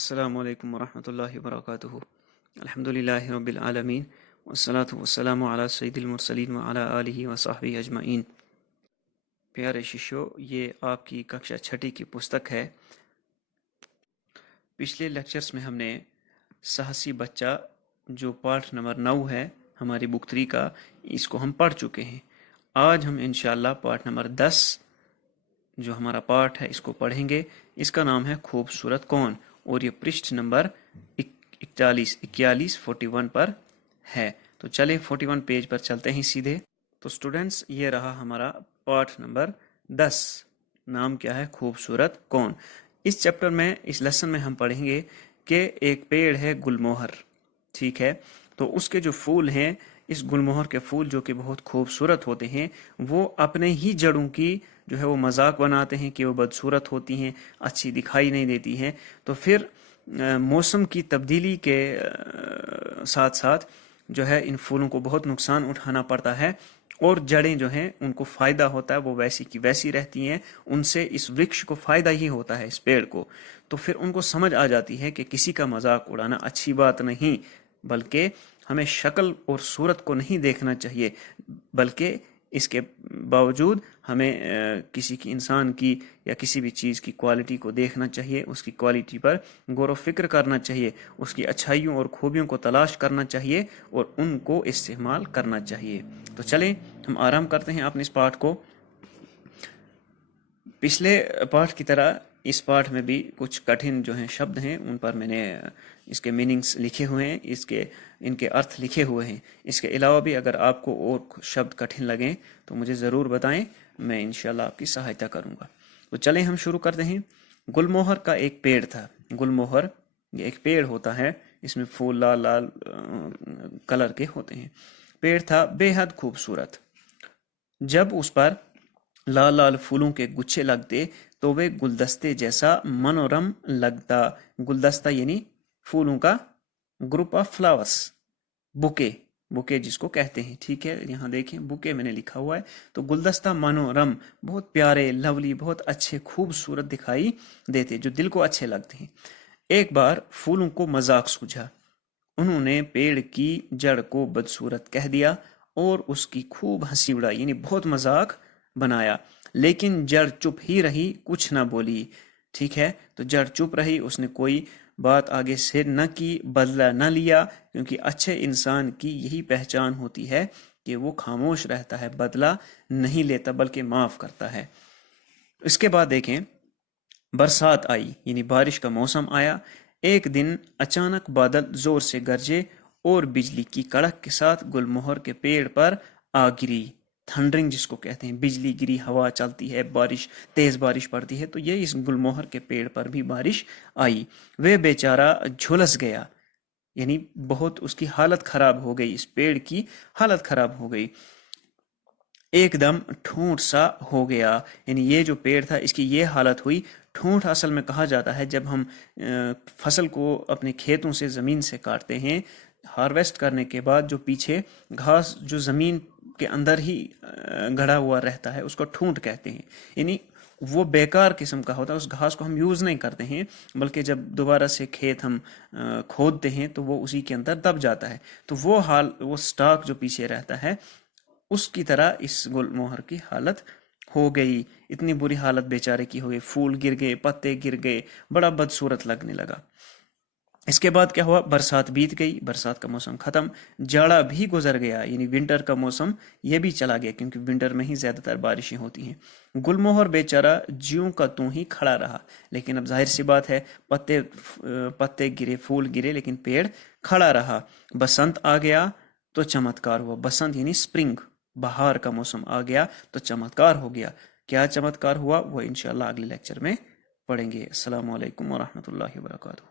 السلام علیکم ورحمۃ اللہ وبرکاتہ۔ الحمد للہ رب العالمین والصلاة والسلام علی سید المرسلین وعلی آلہ وصحبہ اجمعین۔ پیارے ششو، یہ آپ کی ککشا چھٹی کی پستک ہے۔ پچھلے لیکچرز میں ہم نے سہسی بچہ جو پارٹ نمبر 9 ہے ہماری بک 3 کا، اس کو ہم پڑھ چکے ہیں۔ آج ہم انشاءاللہ پارٹ نمبر 10 جو ہمارا پارٹ ہے اس کو پڑھیں گے۔ اس کا نام ہے خوبصورت کون، اور یہ پرشٹ نمبر 41 پر ہے۔ تو چلے 41 پیج پر چلتے ہیں سیدھے۔ تو سٹوڈنٹس، یہ رہا ہمارا پارٹ نمبر 10، نام کیا ہے؟ خوبصورت کون۔ اس چیپٹر میں، اس لیسن میں ہم پڑھیں گے کہ ایک پیڑ ہے گل موہر، ٹھیک ہے؟ تو اس کے جو پھول ہیں، اس گل موہر کے پھول جو کہ بہت خوبصورت ہوتے ہیں، وہ اپنے ہی جڑوں کی جو ہے وہ مذاق بناتے ہیں کہ وہ بدصورت ہوتی ہیں، اچھی دکھائی نہیں دیتی ہیں۔ تو پھر موسم کی تبدیلی کے ساتھ ساتھ جو ہے ان پھولوں کو بہت نقصان اٹھانا پڑتا ہے، اور جڑیں جو ہیں ان کو فائدہ ہوتا ہے، وہ ویسی کی ویسی رہتی ہیں، ان سے اس ورکش کو فائدہ ہی ہوتا ہے، اس پیڑ کو۔ تو پھر ان کو سمجھ آ جاتی ہے کہ کسی کا مذاق اڑانا اچھی بات نہیں، بلکہ ہمیں شکل اور صورت کو نہیں دیکھنا چاہیے، بلکہ اس کے باوجود ہمیں کسی کی، انسان کی یا کسی بھی چیز کی کوالٹی کو دیکھنا چاہیے، اس کی کوالٹی پر غور و فکر کرنا چاہیے، اس کی اچھائیوں اور خوبیوں کو تلاش کرنا چاہیے اور ان کو استعمال کرنا چاہیے۔ تو چلیں ہم آرام کرتے ہیں اپنے اس پارٹ کو۔ پچھلے پارٹ کی طرح اس پارٹ میں بھی کچھ کٹھن جو ہیں شبد ہیں، ان پر میں نے اس کے میننگز لکھے ہوئے ہیں، ان کے ارتھ لکھے ہوئے ہیں۔ اس کے علاوہ بھی اگر آپ کو اور شبد کٹھن لگیں تو مجھے ضرور بتائیں، میں انشاءاللہ آپ کی سہایتا کروں گا۔ تو چلیں ہم شروع کرتے ہیں۔ گل موہر کا ایک پیڑ تھا۔ گل موہر یہ ایک پیڑ ہوتا ہے، اس میں پھول لال لال کلر کے ہوتے ہیں۔ پیڑ تھا بے حد خوبصورت۔ جب اس پر لال لال پھولوں کے گچھے لگتے تو وہ گلدستے جیسا منورم لگتا۔ گلدستہ یعنی پھولوں کا group of flowers, bouquet, bouquet جس کو کہتے ہیں، ٹھیک ہے؟ یہاں دیکھیں بوکے میں نے لکھا ہوا ہے۔ تو گلدستہ منورم، بہت پیارے، لولی، بہت اچھے، خوبصورت دکھائی دیتے، جو دل کو اچھے لگتے ہیں۔ ایک بار پھولوں کو مذاق سوجھا، انہوں نے پیڑ کی جڑ کو بدصورت کہہ دیا اور اس کی خوب ہنسی اڑائی، یعنی بہت مذاق بنایا، لیکن جڑ چپ ہی رہی، کچھ نہ بولی، ٹھیک ہے؟ تو جڑ چپ رہی، اس نے کوئی بات آگے سے نہ کی، بدلہ نہ لیا، کیونکہ اچھے انسان کی یہی پہچان ہوتی ہے کہ وہ خاموش رہتا ہے، بدلہ نہیں لیتا بلکہ معاف کرتا ہے۔ اس کے بعد دیکھیں، برسات آئی، یعنی بارش کا موسم آیا۔ ایک دن اچانک بادل زور سے گرجے اور بجلی کی کڑک کے ساتھ گل موہر کے پیڑ پر آ گری۔ تھنڈرنگ جس کو کہتے ہیں، بجلی گری، ہوا چلتی ہے، بارش، تیز بارش پڑتی ہے، تو یہ اس گل موہر کے پیڑ پر بھی بارش آئی۔ وہ بیچارہ جھلس گیا، یعنی بہت اس کی حالت خراب ہو گئی، اس پیڑ کی حالت خراب ہو گئی، ایک دم ٹھونٹ سا ہو گیا۔ یعنی یہ جو پیڑ تھا اس کی یہ حالت ہوئی۔ ٹھونٹ اصل میں کہا جاتا ہے جب ہم فصل کو اپنے کھیتوں سے، زمین سے کاٹتے ہیں، ہارویسٹ کرنے کے بعد جو پیچھے گھاس جو زمین کے اندر ہی گڑا ہوا رہتا ہے، اس کو ٹھونٹ کہتے ہیں۔ یعنی وہ بیکار قسم کا ہوتا ہے، اس گھاس کو ہم یوز نہیں کرتے ہیں، بلکہ جب دوبارہ سے کھیت ہم کھودتے ہیں تو وہ اسی کے اندر دب جاتا ہے۔ تو وہ سٹاک جو پیچھے رہتا ہے، اس کی طرح اس گل موہر کی حالت ہو گئی۔ اتنی بری حالت بیچارے کی ہو گئی، پھول گر گئے، پتے گر گئے، بڑا بدصورت لگنے لگا۔ اس کے بعد کیا ہوا؟ برسات بیت گئی، برسات کا موسم ختم، جاڑا بھی گزر گیا، یعنی ونٹر کا موسم یہ بھی چلا گیا، کیونکہ ونٹر میں ہی زیادہ تر بارشیں ہوتی ہیں۔ گل موہر بیچارہ جیوں کا توں ہی کھڑا رہا، لیکن اب ظاہر سی بات ہے، پتے گرے، پھول گرے، لیکن پیڑ کھڑا رہا۔ بسنت آ گیا تو چمتکار ہوا۔ بسنت یعنی سپرنگ، بہار کا موسم آ گیا تو چمتکار ہو گیا۔ کیا چمتکار ہوا وہ انشاءاللہ اگلے لیکچر میں پڑھیں گے۔ السلام علیکم ورحمۃ اللہ وبرکاتہ۔